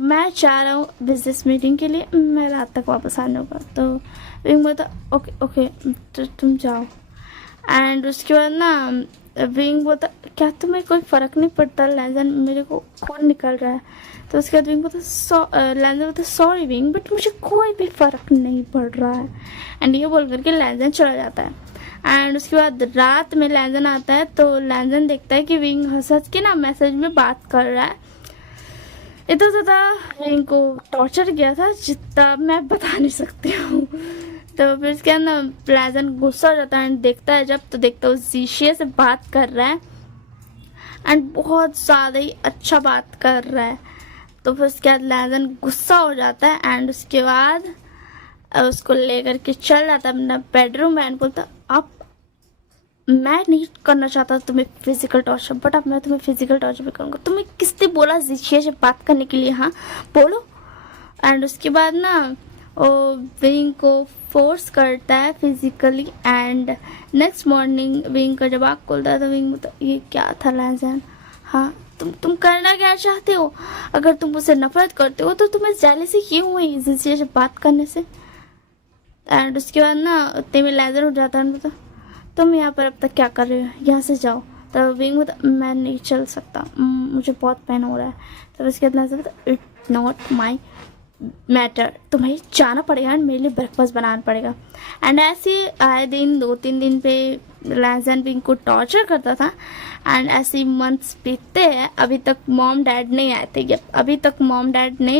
मैं चाह रहा हूँ बिजनेस मीटिंग के लिए, मैं रात तक वापस आने होगा। तो विंग बोलता ओके तो तुम जाओ। एंड उसके बाद ना विंग बोलता क्या तुम्हें कोई फ़र्क नहीं पड़ता लैंजन, मेरे को खून निकल रहा है। तो उसके बाद विंग बोलता लैंजन बोलता सॉरी विंग बट मुझे कोई भी फ़र्क नहीं पड़ रहा है। एंड ये बोल करके लैंजन चला जाता है। एंड उसके बाद रात में लैंजन आता है तो लैंजन देखता है कि विंग हंस के ना मैसेज में बात कर रहा है। इतना ज़्यादा विंग को टॉर्चर किया था जितना मैं बता नहीं सकती हूँ। तो फिर इसके अंदर ना लैंजन गुस्सा हो जाता है एंड देखता है जब तो देखता है उस जीशे से बात कर रहा है एंड बहुत ज़्यादा ही अच्छा बात कर रहा है। तो फिर उसके बाद लैंजन गुस्सा हो जाता है एंड उसके बाद उसको लेकर के चल जाता है अपना बेडरूम में एंड बोलता अब मैं नहीं करना चाहता तुम्हें फिजिकल टॉर्चर बट अब मैं तुम्हें फिजिकल टॉर्चर भी करूँगा। तुम्हें किसने बोला जीशे से बात करने के लिए, हाँ बोलो। एंड उसके बाद ना वो विंग को फोर्स करता है physically and next morning wing का जब आँख खुलता है तो विंग बोलता ये क्या था लैंजन, हाँ तुम करना क्या चाहते हो? अगर तुम मुझसे नफरत करते हो तो तुम्हें जेलसी क्यों हुई जीशे से बात करने से? एंड उसके बाद ना उतने में लैंजन उठ जाता है बोलता तुम यहाँ पर अब तक क्या कर रहे हो, यहाँ से जाओ। तो विंग बोलता मैं नहीं चल सकता, मुझे बहुत पेन हो रहा है। तो उसके बाद लैंजन बोलता इट्स नॉट माई मैटर, तुम्हें जाना पड़ेगा एंड मेरे लिए ब्रेकफास्ट बनाना पड़ेगा। एंड ऐसे आए दिन 2-3 दिन पे लैंजन विंग को टॉर्चर करता था एंड ऐसे मंथ्स बीतते हैं। अभी तक मॉम डैड नहीं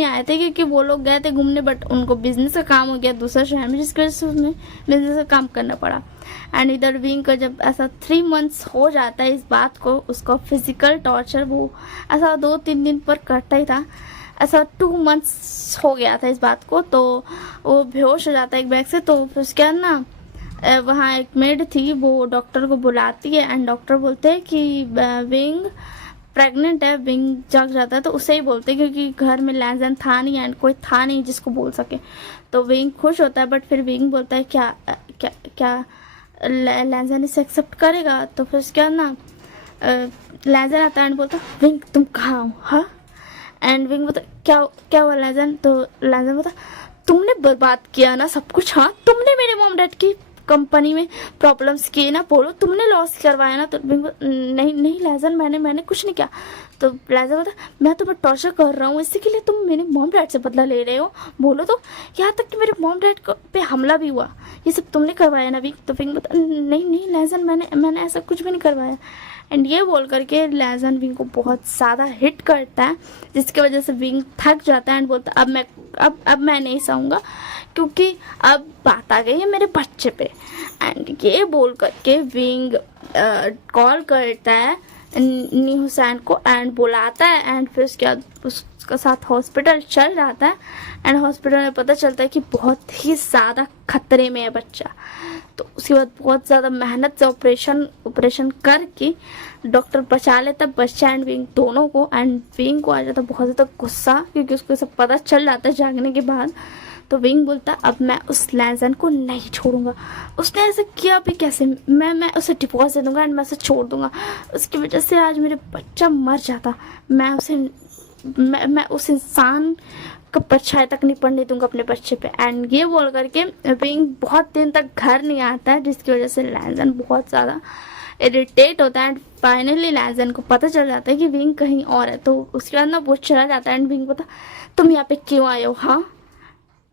आए थे क्योंकि वो लोग गए थे घूमने बट उनको बिजनेस का काम हो गया दूसरा शहर में जिसकी वजह से उसमें बिजनेस का काम करना पड़ा। एंड इधर विंग का जब ऐसा 3 मंथ्स हो जाता है इस बात को उसका फिजिकल टॉर्चर वो ऐसा 2-3 दिन पर करता ही था। ऐसा 2 मंथ्स हो गया था इस बात को तो वो बेहोश हो जाता है एक बैग से। तो फिर उसके बाद ना वहाँ एक मेड थी वो डॉक्टर को बुलाती है एंड डॉक्टर बोलते हैं कि विंग प्रेग्नेंट है। विंग जग जाता है तो उसे ही बोलते हैं क्योंकि घर में लैंजन था नहीं एंड कोई था नहीं जिसको बोल सके। तो विंग खुश होता है बट फिर विंग बोलता है क्या क्या क्या लैंजन इसे एक्सेप्ट करेगा? तो फिर उसके बाद ना लैंजन आता है एंड बोलता विंग तुम कहाँ हो, हाँ? एंड विंग बता क्या क्या हुआ लैजन, तो लैजन बता तुमने बर्बाद किया ना सब कुछ, हाँ तुमने मेरे मॉम डैड की कंपनी में प्रॉब्लम्स किए ना, बोलो तुमने लॉस करवाया ना। तो विंग नहीं नहीं लैजन मैंने कुछ नहीं किया। तो लैजन बता मैं तुम्हें टॉर्चर कर रहा हूँ, इसी के लिए तुम मेरे मॉम डैड से बदला ले रहे हो, बोलो तो। यहाँ तक कि मेरे मॉम डैड पे हमला भी हुआ, ये सब तुमने करवाया ना विंग। तो विंग बता नहीं नहीं लैजन मैंने ऐसा कुछ भी नहीं करवाया। एंड ये बोल करके लैजन विंग को बहुत ज़्यादा हिट करता है, जिसकी वजह से विंग थक जाता है एंड बोलता है अब मैं नहीं सहूँगा, क्योंकि अब बात आ गई है मेरे बच्चे पे। एंड ये बोल करके विंग कॉल करता है नी हुसैन को एंड बुलाता है, एंड फिर उसके बाद उसके साथ हॉस्पिटल चल जाता है। एंड हॉस्पिटल में पता चलता है कि बहुत ही ज़्यादा खतरे में है बच्चा। तो उसके बाद बहुत ज़्यादा मेहनत से ऑपरेशन करके डॉक्टर बचा लेता है बच्चा एंड विंग दोनों को। एंड विंग को आ जाता है बहुत ज़्यादा गुस्सा, क्योंकि उसको सब पता चल जाता है जागने के बाद। तो विंग बोलता अब मैं उस लैजन को नहीं छोड़ूंगा, उसने ऐसा किया भी कैसे, मैं उसे डिवोर्स दे दूंगा एंड मैं उसे छोड़ दूंगा, उसकी वजह से आज मेरे बच्चा मर जाता, मैं उस इंसान का परछाई तक नहीं पड़ने दूंगा अपने बच्चे पे। एंड ये बोल करके विंग बहुत दिन तक घर नहीं आता है, जिसकी वजह से लैजन बहुत ज़्यादा इरिटेट होता है। एंड फाइनली लैजन को पता चल जाता है कि विंग कहीं और है। तो उसके बाद ना वो चला जाता है एंड विंग बोलता तुम यहाँ पे क्यों आए हो, हाँ।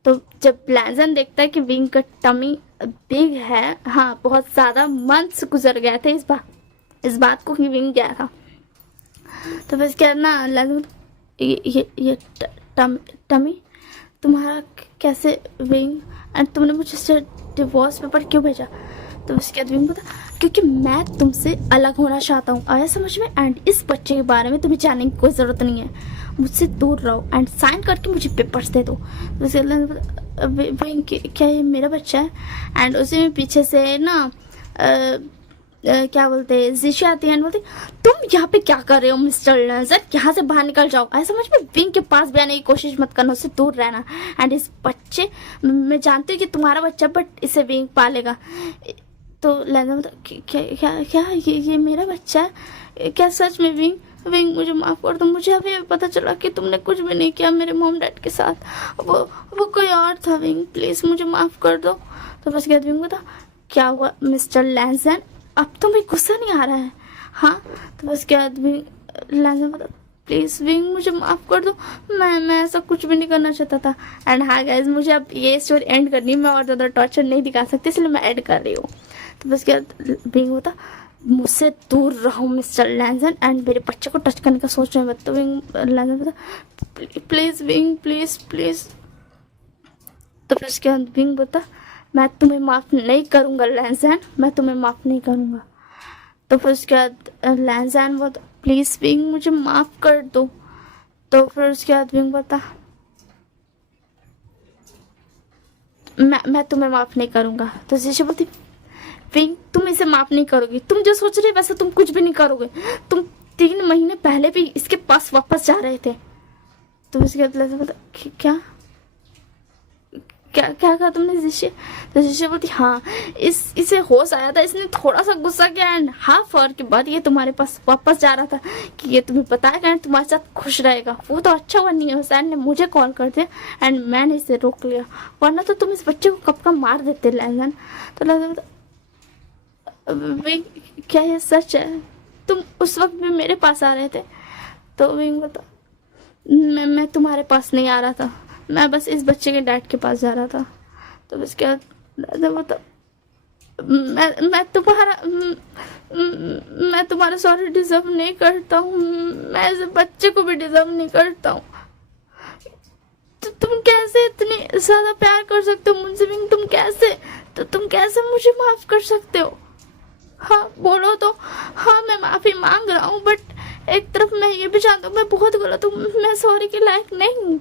तो जब लैजन देखता है कि विंग का टमी बिग है, हाँ बहुत ज़्यादा मंथ्स गुजर गए थे इस बात को कि विंग गया था। तो फिर क्या ना लैजन ये टमी तुम्हारा कैसे विंग, एंड तुमने मुझे डिवोर्स पेपर क्यों भेजा। तो उसके बाद विंग बोला क्योंकि मैं तुमसे अलग होना चाहता हूँ, आया समझ में। एंड इस बच्चे के बारे में तुम्हें जानने की कोई ज़रूरत नहीं है, मुझसे दूर रहो एंड साइन करके मुझे पेपर्स दे दो। तो उसके बाद क्या ये मेरा बच्चा है। एंड उसी में पीछे से ना क्या बोलते हैं जिशी आती है एंड बोलती तुम यहाँ पे क्या कर रहे हो मिस्टर लैजन, यहाँ से बाहर निकल जाओ, ऐसा समझ में विंग के पास भी आने की कोशिश मत करना, उससे दूर रहना। एंड इस बच्चे मैं जानती हूँ कि तुम्हारा बच्चा बट इसे विंग पालेगा। तो लैजन क्या क्या क्या ये मेरा बच्चा है क्या सच में विंग मुझे माफ़ कर दो, मुझे अभी पता चला कि तुमने कुछ भी नहीं किया मेरे मॉम डैड के साथ, वो कोई और था विंग, प्लीज़ मुझे माफ़ कर दो। तो बस कहते विंग बता क्या हुआ मिस्टर लैजन, अब तुम्हें गुस्सा नहीं आ रहा है, हाँ। तो बस क्या लैजन बता प्लीज़ विंग मुझे माफ़ कर दो, मैं ऐसा कुछ भी नहीं करना चाहता था। एंड हाँ गाइज मुझे अब ये स्टोरी एंड करनी, मैं और ज़्यादा टॉर्चर नहीं दिखा सकती, इसलिए मैं एड कर रही हूँ। तो बस क्या विंग होता मुझसे दूर रहो मिस्टर लैजन, एंड मेरे बच्चे को टच करने का सोच रहे हैं। तो विंग लैजन बता प्लीज़ विंग प्लीज़। तो फिर उसके बाद विंग बता मैं तुम्हें माफ़ नहीं करूँगा लैजन, मैं तुम्हें माफ़ नहीं करूँगा। तो फिर उसके बाद लैजन बता प्लीज़ विंग मुझे माफ़ कर दो। तो फिर उसके बाद विंग बता मैं तुम्हें माफ़ नहीं करूँगा। तो जिसे बोलती विंग तुम इसे माफ़ नहीं करोगी, तुम जो सोच रहे वैसे तुम कुछ भी नहीं करोगे, तुम 3 महीने पहले भी इसके पास वापस जा रहे थे। तो उसके बाद बता क्या क्या क्या कहा तुमने जिसे। तो जिसे बोलती हाँ इसे होश आया था, इसने थोड़ा सा गुस्सा किया एंड हाफ आवर के बाद ये तुम्हारे पास वापस जा रहा था कि ये तुम्हें बताएगा एंड तुम्हारे साथ खुश रहेगा। वो तो अच्छा हुआ नहीं हुसैन ने मुझे कॉल कर दिया एंड मैंने इसे रोक लिया, वरना तो तुम इस बच्चे को कब का मार देते लैजन। तो लैजन क्या ये सच है, तुम उस वक्त भी मेरे पास आ रहे थे। तो विंग बता मैं तुम्हारे पास नहीं आ रहा था, मैं बस इस बच्चे के डैड के पास जा रहा था। तो बस क्या बता मैं तुम्हारा सॉरी डिजर्व नहीं करता हूँ, मैं इस बच्चे को भी डिजर्व नहीं करता हूँ। तो तुम कैसे इतनी ज़्यादा प्यार कर सकते हो मुझसे विंग, तुम कैसे मुझे माफ़ कर सकते हो, हाँ बोलो तो। हाँ मैं माफ़ी मांग रहा हूँ बट एक तरफ मैं ये भी जानता हूँ मैं बहुत गलत हूँ, मैं सॉरी के लायक नहीं हूँ।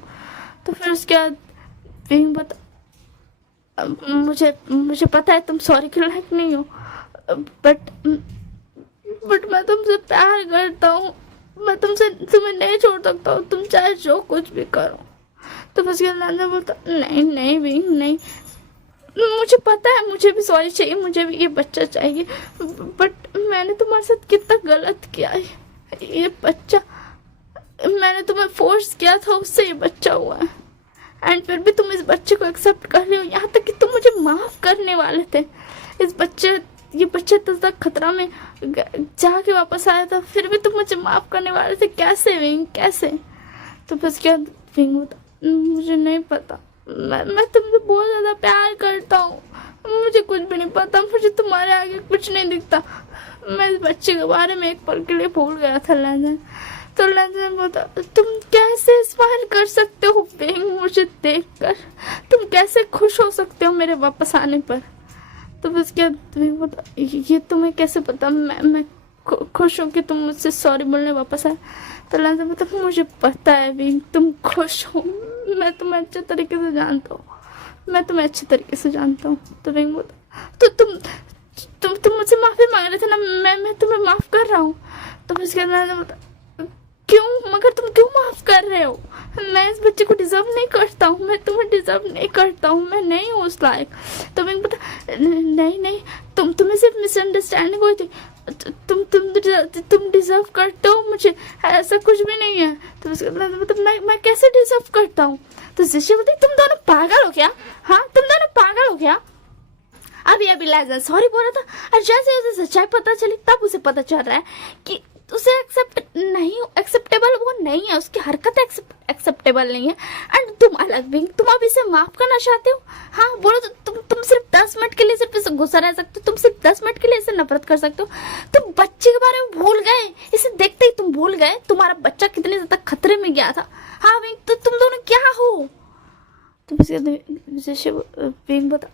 तो फिर उसके बाद विंग बता मुझे पता है तुम सॉरी के लायक नहीं हो, बट मैं तुमसे प्यार करता हूँ, मैं तुम्हें नहीं छोड़ सकता हूँ, तुम चाहे जो कुछ भी करो। तो फिर उसके बाद बोलता नहीं विंग नहीं, मुझे पता है मुझे भी सॉरी चाहिए, मुझे भी ये बच्चा चाहिए, बट मैंने तुम्हारे साथ कितना गलत किया है, ये बच्चा मैंने तुम्हें फोर्स किया वाले थे। ये बच्चे तो तक खतरा में जाके वापस आया था, फिर भी तुम मुझे माफ करने वाले थे। कैसे विंग, कैसे? तो बस क्या विंग होता, मुझे नहीं पता, मैं तुमसे बहुत ज़्यादा प्यार करता हूँ, मुझे कुछ भी नहीं पता, मुझे तुम्हारे आगे कुछ नहीं दिखता। मैं इस बच्चे के बारे में एक पल के लिए भूल गया था लैंजन। तो लैंजन बोलता, तुम कैसे स्माइल कर सकते हो विंग मुझे देखकर? तुम कैसे खुश हो सकते हो मेरे वापस आने पर? तो बस क्या विंग बोलता, ये तुम्हें कैसे पता मैं खुश हूँ कि तुम मुझसे सॉरी बोलने वापस आए? तो लैंजन बोलता, मुझे पता है विंग तुम खुश हो, मैं तुम्हें अच्छे तरीके से जानता हूँ, मैं तुम्हें अच्छे तरीके से जानता हूँ। तो विंग बोलता, तो तुम मुझसे माफ़ी मांग रहे थे ना, मैं तुम्हें माफ़ कर रहा हूँ। तो बस क्या लैंजन बोलता, क्यों? मगर तुम क्यों माफ़ कर रहे हो? मैं इस बच्चे को डिज़र्व नहीं करता हूँ, मैं तुम्हें डिज़र्व नहीं करता हूँ, मैं नहीं हूँ उस लायक। तो विंग बोलता, नहीं तुम्हें सिर्फ मिसअंडरस्टैंडिंग हुई थी, तुम डिजर्व करते हो मुझे, ऐसा कुछ भी नहीं है। तो मतलब मैं कैसे डिजर्व करता हूँ? तो जिशी बोलती, तुम दोनों पागल हो क्या? हाँ, तुम दोनों पागल हो क्या? अभी लैंजन सॉरी बोल रहा था, और जैसे उसे सच्चाई पता चली तब उसे पता चल रहा है कि उसे एक्सेप्टेबल वो नहीं है, उसकी हरकत एक्सेप्टेबल नहीं है। एंड तुम अलग विंग, तुम अब इसे माफ करना चाहते हो? हाँ बोलो। तो तुम सिर्फ 10 मिनट के लिए सिर्फ इसे गुस्सा रह सकते हो, तुम सिर्फ 10 मिनट के लिए इसे नफरत कर सकते हो। तुम बच्चे के बारे में भूल गए, इसे देखते ही तुम भूल गए तुम्हारा बच्चा कितने ज्यादा खतरे में गया था। हाँ विंग, तो तुम दोनों क्या हो? तो विंग बता,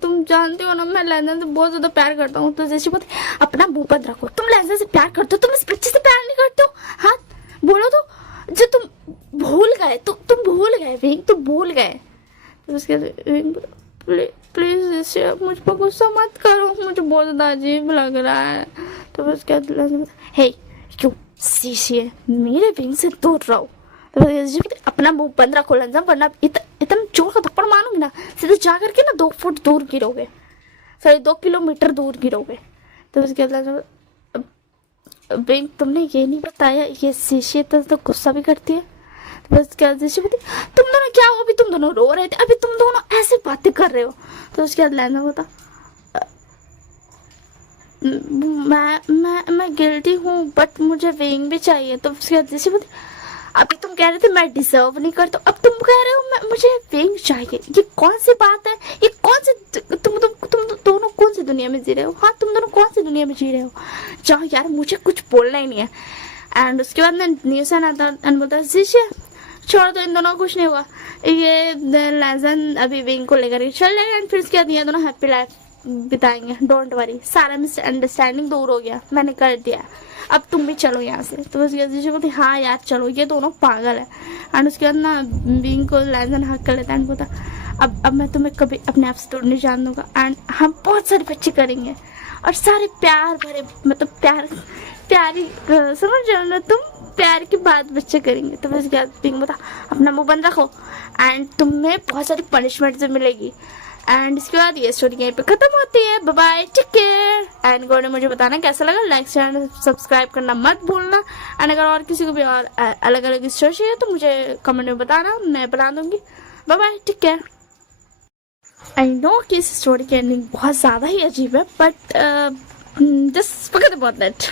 तुम जानती हो ना मैं लैंजन से बहुत ज्यादा प्यार करता हूँ। तो जैसे बोलते, अपना मुंह बंद रखो, तुम लैंजन से प्यार करते हो, तुम इस बच्चे से प्यार नहीं करते हो। हाँ बोलो तो, जो तुम भूल गए, तुम भूल गए विंग, तुम भूल गए। तो उसके प्लीज मुझ पर गुस्सा मत करो, मुझे बहुत ज्यादा अजीब लग रहा है। तो उसके हे क्यों शीशे मेरे विंग से दूर रहो। तो अपना मुंह बंद रखो लैंजन, वरना इतना जोर का थप्पड़ मारूंगी ना, सीधे जा करके ना 2 फुट दूर गिरोगे, सॉरी 2 किलोमीटर दूर गिरोगे। तो उसके बाद विंग, तुमने ये नहीं बताया ये शीशे तो गुस्सा भी करती है। तो बस क्या शीशे बोलती, तुम दोनों क्या हो? अभी तुम दोनों रो रहे थे, अभी तुम दोनों ऐसे बातें कर रहे हो। तो उसके बाद लैंजन बोलता, मैं गिल्टी हूँ बट मुझे विंग भी चाहिए। तो उसके बाद शीशे बोलती, अभी तुम कह रहे थे मैं डिजर्व नहीं करता, अब तुम कह रहे हो मुझे विंग चाहिए। ये कौन सी बात है? ये कौन सी तुम दोनों कौन सी दुनिया में जी रहे हो? हाँ तुम दोनों कौन सी दुनिया में जी रहे हो? जाओ यार, मुझे कुछ बोलना ही नहीं है। एंड उसके बाद मैं न्यूसन आता एंड बोलता, शीशे छोड़ दो, इन दोनों कुछ नहीं हुआ, ये लैंजन अभी विंग को लेकर चल जाएगा एंड फिर उसके बाद ये दोनों हैप्पी लाइफ बिताएंगे, डोंट वरी, सारा मिसअंडरस्टैंडिंग दूर हो गया, मैंने कर दिया, अब तुम भी चलो यहाँ से। तो उसके बाद बोलती, हाँ यार चलो, ये दोनों पागल है। एंड उसके बाद ना विंग को लैंजन हक कर लेता है एंड बोलता, अब मैं तुम्हें कभी अपने आप से दूर नहीं जान दूंगा एंड हम बहुत सारे बच्चे करेंगे और सारे प्यार भरे, मतलब प्यारी समझ रहे हो ना तुम, प्यार की बात बच्चे करेंगे। तो बस क्या विंग बोलता, अपना मुंह बंद रखो एंड तुम्हें बहुत सारी पनिशमेंट से मिलेगी। एंड इसके बाद ये स्टोरी यहीं पे खत्म होती है। Bye bye, take care. And God ने मुझे बताना कैसा लगा, लाइक चैनल सब्सक्राइब करना मत भूलना। एंड अगर और किसी को भी और अलग अलग स्टोरी चाहिए तो मुझे कमेंट में बताना, मैं बना दूंगी। Bye bye, take care. I know कि इस स्टोरी की एंडिंग बहुत ज़्यादा ही अजीब है, but just forget about that.